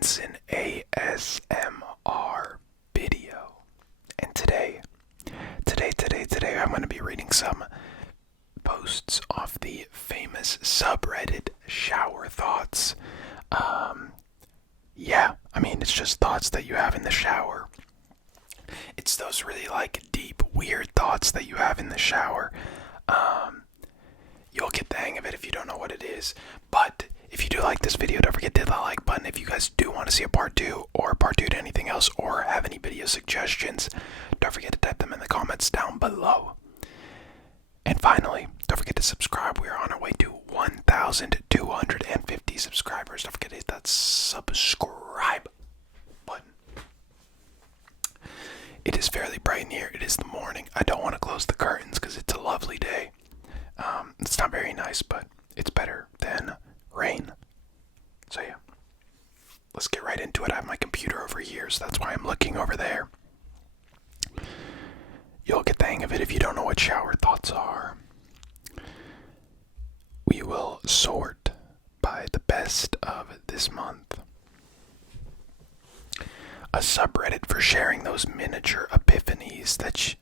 It's an ASMR video. And today, I'm going to be reading some posts off the famous subreddit shower thoughts. It's just thoughts that you have in the shower. It's those really deep, weird thoughts that you have in the shower. You'll get the hang of it if you don't know what it is. But if you do like this video, don't forget to hit that like button. If you guys do want to see a part 2 or part 2 to anything else or have any video suggestions, don't forget to type them in the comments down below. And finally, don't forget to subscribe. We are on our way to 1,250 subscribers. Don't forget to hit that subscribe button. It is fairly bright in here. It is the morning. I don't want to close the curtains because it's a lovely day. It's not very nice, but it's better than rain. So yeah, let's get right into it. I have my computer over here, so that's why I'm looking over there. You'll get the hang of it if you don't know what shower thoughts are. We will sort by the best of this month. A subreddit for sharing those miniature epiphanies that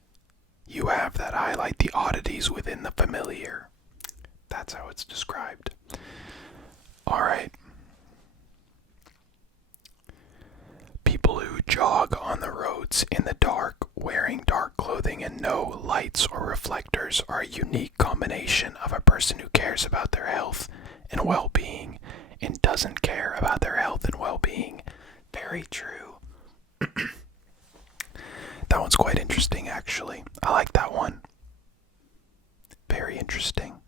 you have that highlight the oddities within the familiar. That's how it's described. Alright. People who jog on the roads in the dark, wearing dark clothing and no lights or reflectors, are a unique combination of a person who cares about their health and well-being and doesn't care about their health and well-being. Very true. That one's quite interesting, actually. I like that one. Very interesting.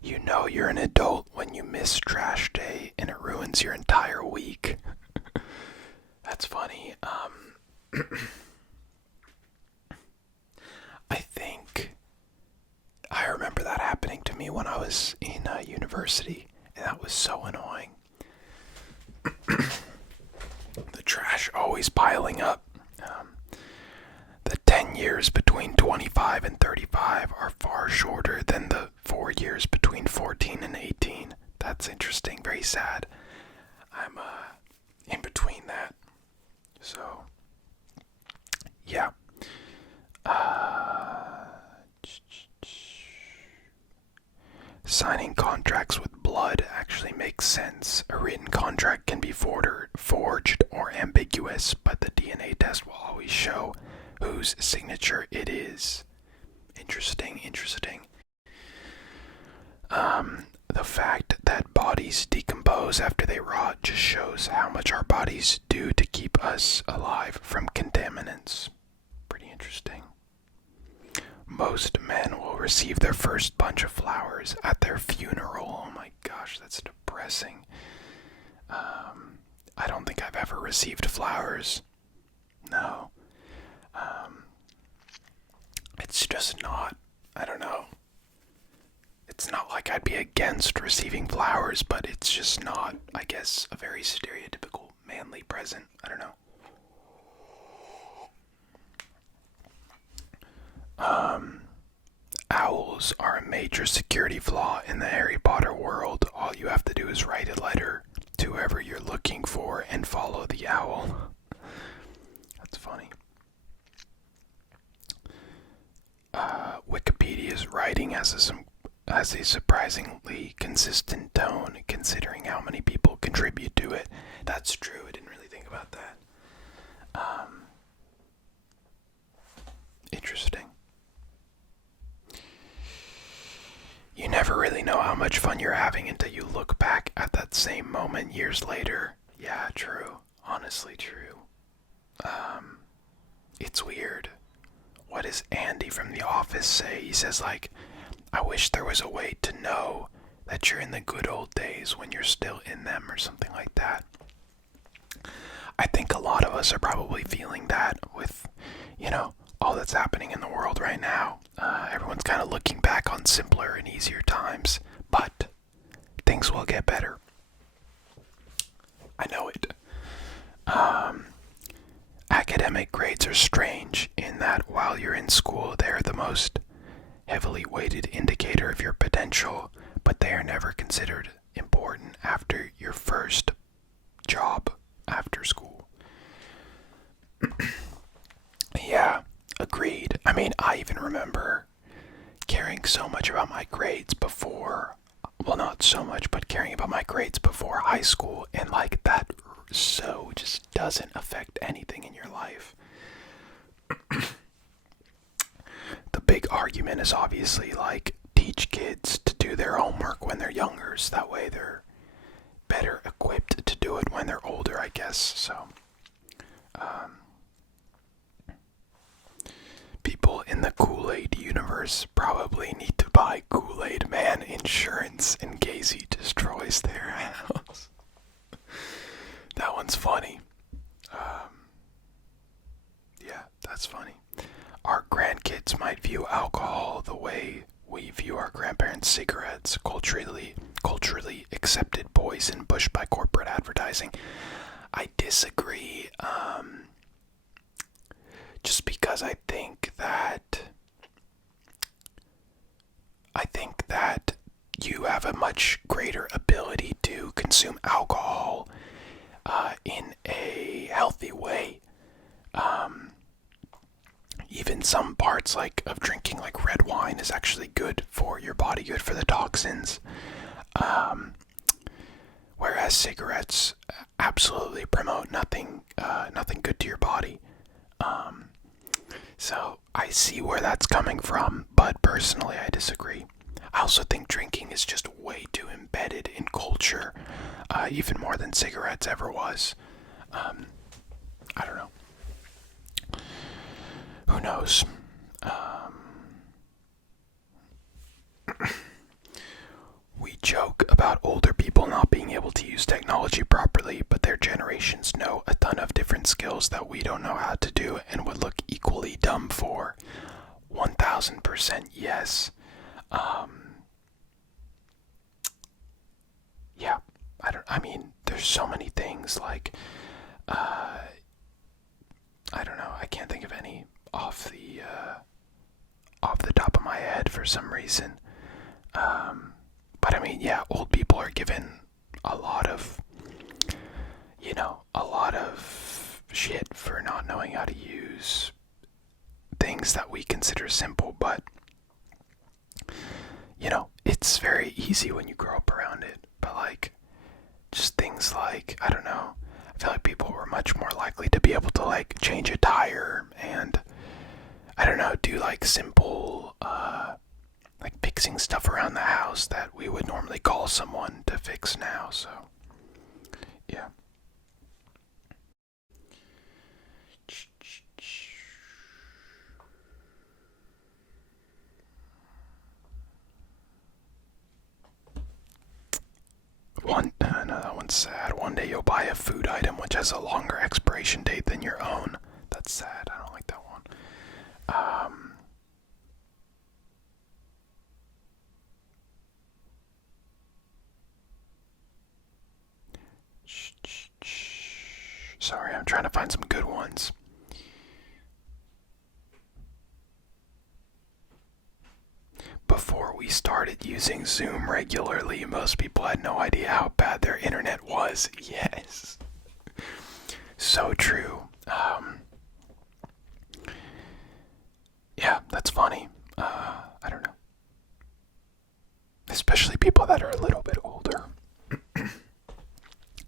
You know you're an adult when you miss trash day and it ruins your entire week. That's funny. I remember that happening to me when I was in university, and that was so annoying. The trash always piling up. The 10 years between 25 and 35 are far shorter than the 4 years between 14 and 18. That's interesting. Very sad. I'm in between that. So, yeah. Signing contracts with blood actually makes sense. A written contract can be forged or ambiguous, but the DNA test will always show whose signature it is. Interesting. The fact that bodies decompose after they rot just shows how much our bodies do to keep us alive from contaminants. Pretty interesting. Most men will receive their first bunch of flowers at their funeral. Oh my gosh, that's depressing. I don't think I've ever received flowers. No. It's just not, I don't know. It's not like I'd be against receiving flowers, but it's just not, I guess, a very stereotypical manly present. I don't know. Owls are a major security flaw in the Harry Potter world. All you have to do is write a letter to whoever you're looking for and follow the owl. That's funny. Wikipedia's writing has a surprisingly consistent tone, considering how many people contribute to it. That's true. I didn't really think about that. Interesting. You never really know how much fun you're having until you look back at that same moment years later. Yeah, true. Honestly, true. It's weird. What does Andy from The Office say? He says, I wish there was a way to know that you're in the good old days when you're still in them, or something like that. I think a lot of us are probably feeling that with, all that's happening in the world right now. Everyone's kind of looking back on simpler and easier times, but things will get better. I know it. Academic grades are strange in that while you're in school, they're the most heavily weighted indicator of your potential, but they are never considered important. important after your first job after school. Yeah, agreed. I mean, I even remember caring so much about my grades before, well, not so much, but caring about my grades before high school, and like that so just doesn't affect anything in your life. The big argument is obviously like teach kids to do their homework when they're younger, so that way they're better equipped to do it when they're older, I guess. So, people in the Kool-Aid universe probably need to buy Kool-Aid Man insurance in case he destroys their house. That one's funny. Yeah, that's funny. Our grandkids might view alcohol the way we view our grandparents' cigarettes, culturally accepted poison pushed by corporate advertising. I disagree. Just because I think that you have a much greater ability to consume alcohol in a healthy way. Even some parts like of drinking, like red wine, is actually good for your body, good for the toxins. Whereas cigarettes absolutely promote nothing good to your body. So I see where that's coming from, but personally I disagree. I also think drinking is just way too embedded in culture, even more than cigarettes ever was. I don't know. Who knows? We joke about older people not being able to use technology properly, but their generations know a ton of different skills that we don't know how to do and would look equally dumb for. 1000% yes. Yeah, I mean, there's so many things like, I don't know, I can't think of any off the top of my head for some reason. But I mean, yeah, old people are given a lot of shit for not knowing how to use things that we consider simple, but it's very easy when you grow up around it. But like, just things like, I don't know, I feel like people were much more likely to be able to like change a tire and, I don't know, do like simple like fixing stuff around the house that we would normally call someone to fix now. So yeah. That one's sad. One day you'll buy a food item which has a longer expiration date than your own. That's sad. I don't like that one. Sorry, I'm trying to find some good ones. Before we started using Zoom regularly, most people had no idea how bad their internet was. Yes. So true. Yeah, that's funny. I don't know. Especially people that are a little bit older.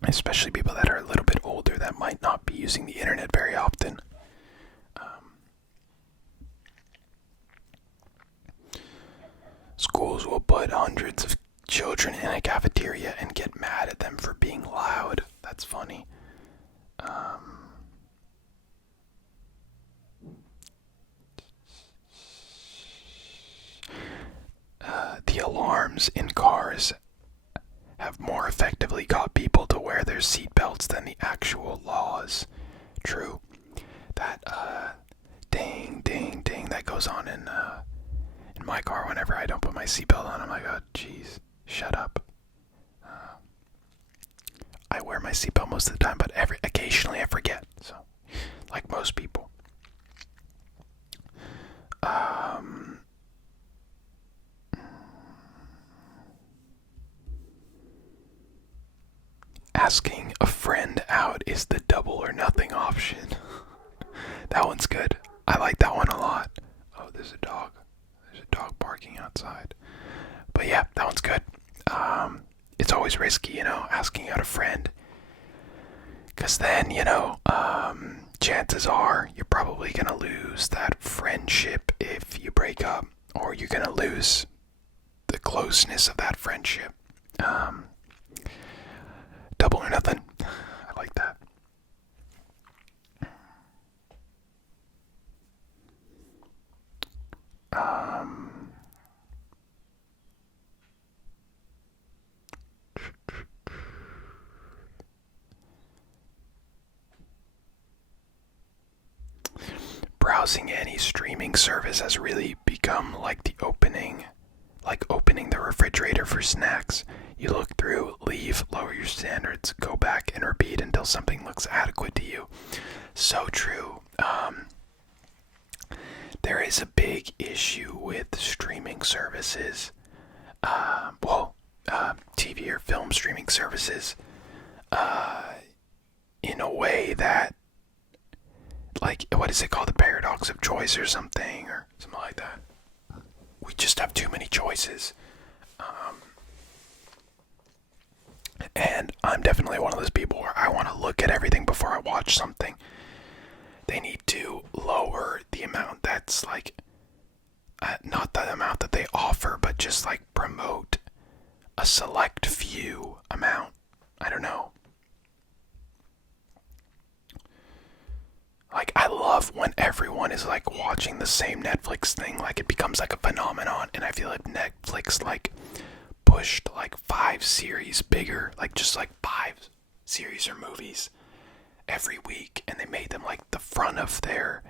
Especially people that are a little bit older that might not be using the internet very often. Schools will put hundreds of children in a cafeteria and get mad at them for being loud. That's funny. The alarms in cars have more effectively got people to wear their seatbelts than the actual laws. True. That ding, ding, ding that goes on in my car whenever I don't put my seatbelt on. I'm like, oh, jeez, shut up. I wear my seatbelt most of the time, but occasionally I forget. So, like most people. Asking a friend out is the double or nothing option. That one's good. I like that one a lot. Oh, there's a dog. There's a dog barking outside. But yeah, that one's good. It's always risky, asking out a friend. Because then, chances are you're probably going to lose that friendship if you break up. Or you're going to lose the closeness of that friendship. Double or nothing. I like that. Browsing any streaming service has really become like opening the refrigerator for snacks. You look through, leave, lower your standards, go back and repeat until something looks adequate to you. So true. There is a big issue with streaming services. TV or film streaming services. In a way that, like, what is it called? The paradox of choice or something like that. We just have too many choices. And I'm definitely one of those people where I want to look at everything before I watch something. They need to lower the amount that's like, not the amount that they offer, but just like promote a select few amount. I don't know. Like, I love when everyone is like watching the same Netflix thing. Like, it becomes like a phenomenon, and I feel like Netflix like pushed like 5 series bigger, like just like 5 series or movies every week, and they made them like the front of their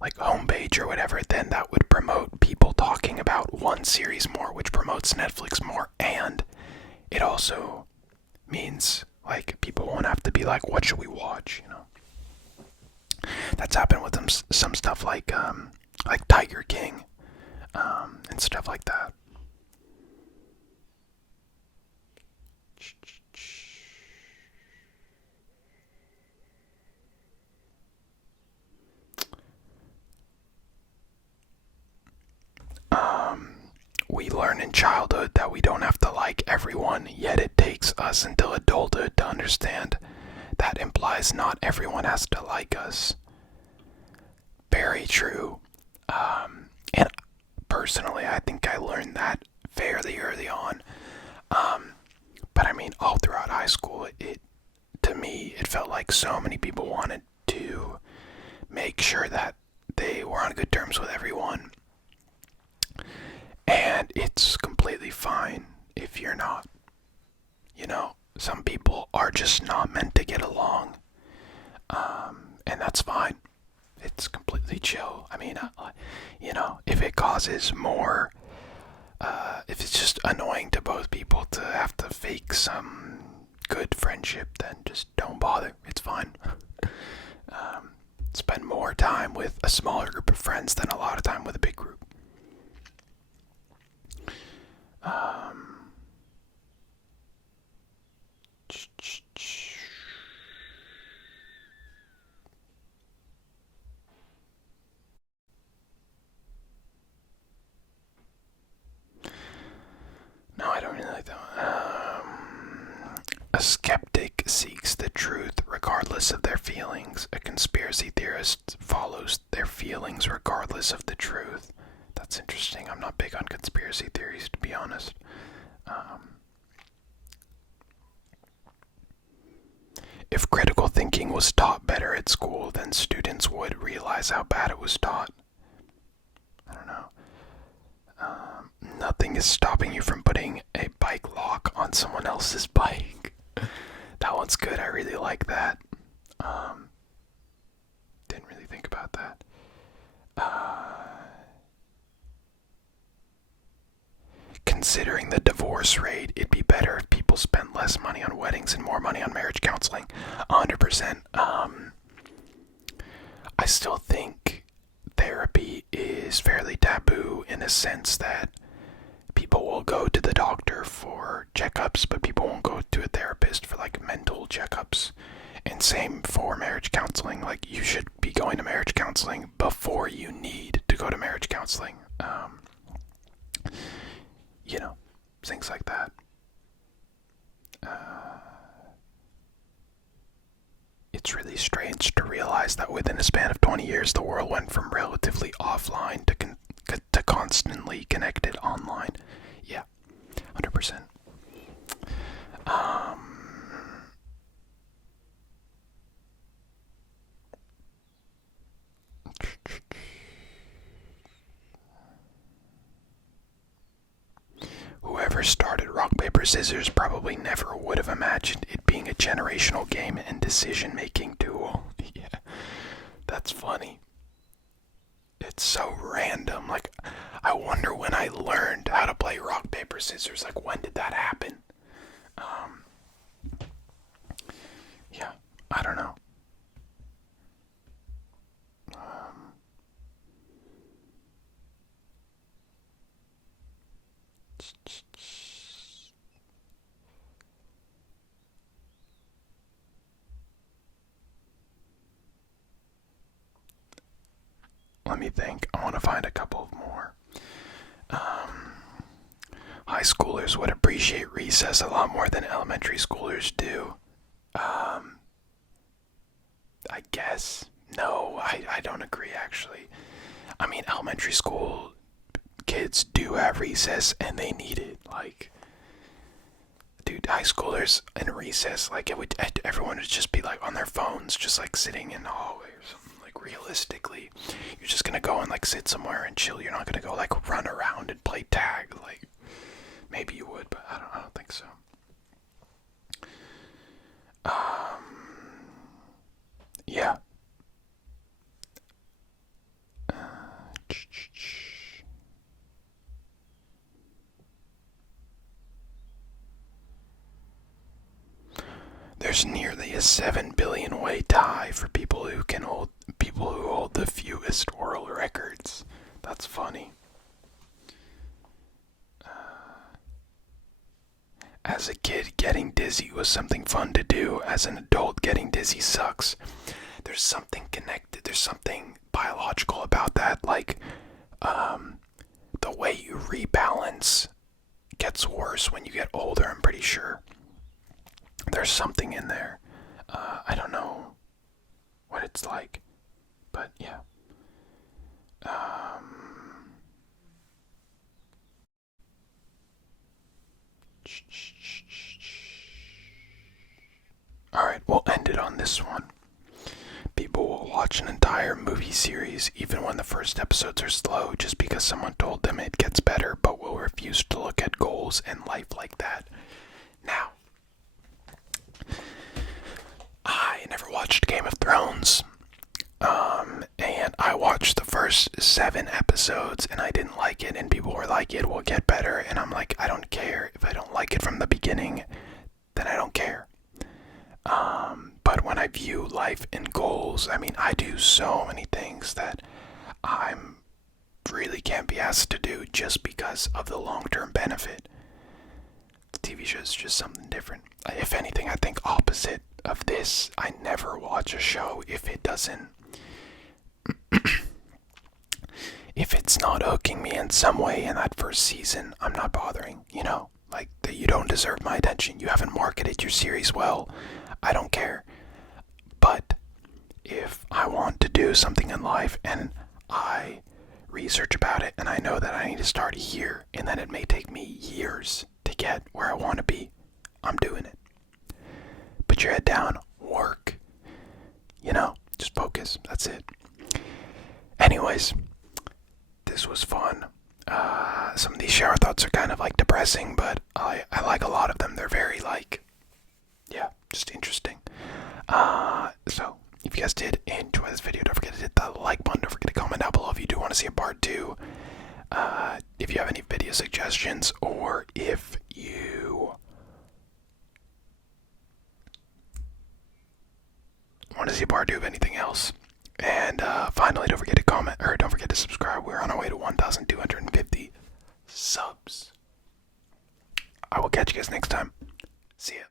like homepage or whatever. Then that would promote people talking about one series more, which promotes Netflix more, and it also means like people won't have to be like, what should we watch, That's happened with some stuff like Tiger King, and stuff like that. We learn in childhood that we don't have to like everyone, yet it takes us until adulthood to understand that implies not everyone has to like us. Very true. And personally, I think I learned that fairly early on. But I mean, all throughout high school, to me, it felt like so many people wanted to make sure that they were on good terms with everyone. And it's completely fine if you're not. Some people are just not meant to get along. And that's fine. It's completely chill. I mean, if it causes more, if it's just annoying to both people to have to fake some good friendship, then just don't bother. It's fine. Spend more time with a smaller group of friends than a lot of time with a big group. No, I don't really like that one. A skeptic seeks the truth regardless of their feelings. A conspiracy theorist follows their feelings regardless of the truth. That's interesting. I'm not big on conspiracy theories, to be honest. If critical thinking was taught better at school, then students would realize how bad it was taught. I don't know. Nothing is stopping you from putting a bike lock on someone else's bike. That one's good. I really like that. Didn't really think about that. Considering the divorce rate, it'd be better if people spent less money on weddings and more money on marriage counseling. 100%. I still think therapy is fairly taboo in a sense that people will go to the doctor for checkups, but people won't go to a therapist for like checkups. And same for marriage counseling. Like, you should be going to marriage counseling before you need to go to marriage counseling. You know, things like that. It's really strange to realize that within a span of 20 years, the world went from relatively offline to constantly connected online. Yeah, 100%. Whoever started rock, paper, scissors probably never would have imagined it being a generational game and decision-making tool. Yeah, that's funny. It's so random. Like, I wonder when I learned how to play rock, paper, scissors. Like, when did that happen? Yeah, I don't know. Let me think. I want to find a couple more. High schoolers would appreciate recess a lot more than elementary schoolers do. I guess. No, I don't agree, actually. I mean, elementary school kids do have recess and they need it. Like, dude, high schoolers in recess, like, everyone would just be like on their phones, just like sitting in the hallway or something. Like, realistically, you're just gonna go and like sit somewhere and chill. You're not gonna go like run around and play tag. Like, maybe you would, but I don't think so. Yeah. There's nearly a 7 billion way tie for people who hold the fewest world records. That's funny. As a kid, getting dizzy was something fun to do. As an adult, getting dizzy sucks. There's something connected. There's something biological about that. Like, the way you rebalance gets worse when you get older, I'm pretty sure. There's something in there. I don't know what it's like, but yeah. Alright, we'll end it on this one. People will watch an entire movie series even when the first episodes are slow just because someone told them it gets better, but will refuse to look at goals and life like that. Now, I never watched Game of Thrones, and I watched the first 7 episodes and I didn't like it, and people were like, it will get better, and I'm like, I don't care. If I don't like it from the beginning, then I don't care. But when I view life and goals, I mean, I do so many things that I'm really can't be asked to do just because of the long-term benefit. The TV show is just something different. If anything, I think opposite of this. I never watch a show if it doesn't if it's not hooking me in some way in that first season. I'm not bothering, you know, like, that you don't deserve my attention. You haven't marketed your series well. I don't care. But if I want to do something in life and I research about it and I know that I need to start here and that it may take me years to get where I want to be, I'm doing it. Put your head down, work, you know, just focus. That's it. Anyways, this was fun. Some of these shower thoughts are kind of like depressing, but I like a lot of them. They're very like, yeah, just interesting. So if you guys did enjoy this video, don't forget to hit the like button. Don't forget to comment down below if you do want to see a part 2. If you have any video suggestions, or if you want to see a part 2 of anything else. And finally, don't forget to comment, or don't forget to subscribe. We're on our way to 1,250 subs. I will catch you guys next time. See ya.